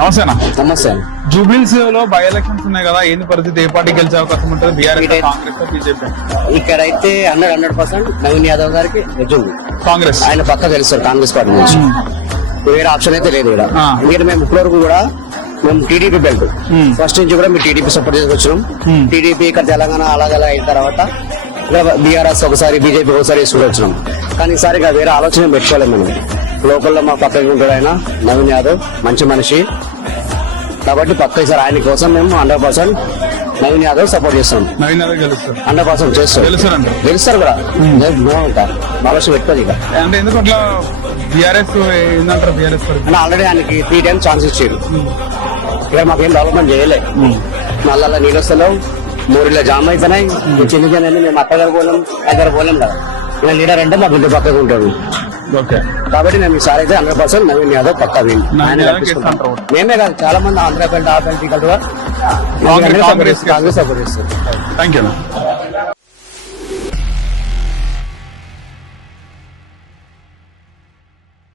నమస్తే అండి జూబ్లీస్లో by elections ఉన్నాయి కదా ఏంది పరిస్థితి? ఏ పార్టీ గెలిచే అవకాశం ఉంటుంది? బీఆర్ఎస్ కాంగ్రెస్ బీజేపీ ఇక్కడైతే hundred hundred percent Naveen Yadav గారికి కాంగ్రెస్. ఆయన పక్క తెలుస్తారు కాంగ్రెస్ పార్టీ నుంచి. వేరే ఆప్షన్ అయితే లేదు ఇక్కడ. ఎందుకంటే మేము ఇప్పటివరకు కూడా మేము టీడీపీ బెల్ట్. ఫస్ట్ నుంచి కూడా మేము టీడీపీ సపోర్ట్ చేసుకొచ్చినాం. టీడీపీ ఇక్కడ తెలంగాణ అలాగ అలా అయిన తర్వాత ఇక్కడ బీఆర్ఎస్ ఒకసారి బీజేపీ ఒకసారి వేసుకుని వచ్చినాం. కానీ ఈసారి వేరే ఆలోచన పెట్టుకోలేము మనం. లోకల్లో మా పక్కన ఉంటాడు ఆయన నవీన్ యాదవ్ మంచి మనిషి. కాబట్టి పక్క ఈసారి ఆయన కోసం మేము hundred percent Naveen Yadav support చేస్తాం. నవీన్ యాదవ్ గెలుస్తారు. హండ్రెడ్ పర్సెంట్ చేస్తాం. గెలుస్తారంట గెలుస్తారు కూడా. పెట్టుకోదు ఇక. అంటే ఎందుకు అట్లా బీఆర్ఎస్ ఏంటంటారు బీఆర్ఎస్ పరిస్థితి? అంటే ఆల్రెడీ ఆయనకి త్రీ టైమ్స్ ఛాన్స్ ఇచ్చారు. ఇక్కడ మాకేం డెవలప్మెంట్ చేయలే. నల్ల నీళ్ళు వస్తలేవు మూడిలో జామ్ అయిపోయినాయి. చిన్న చిన్న మేము అత్తగారు పోలేం దగ్గర పోలేం కదా. ఇలా లీడర్ అంటే మాకు ఇంటి పక్కకు ఉంటాడు. ఓకే. కాబట్టి మేము ఈసారి అయితే హండ్రెడ్ పర్సెంట్ నవీన్ యాదవ్ పక్క విన్. మేమే కాదు చాలా మంది ఆంధ్ర బెల్ట్ ఆ బెల్ట్ ఇక్కడ కాంగ్రెస్ సపోర్ట్ చేస్తారు. Thank you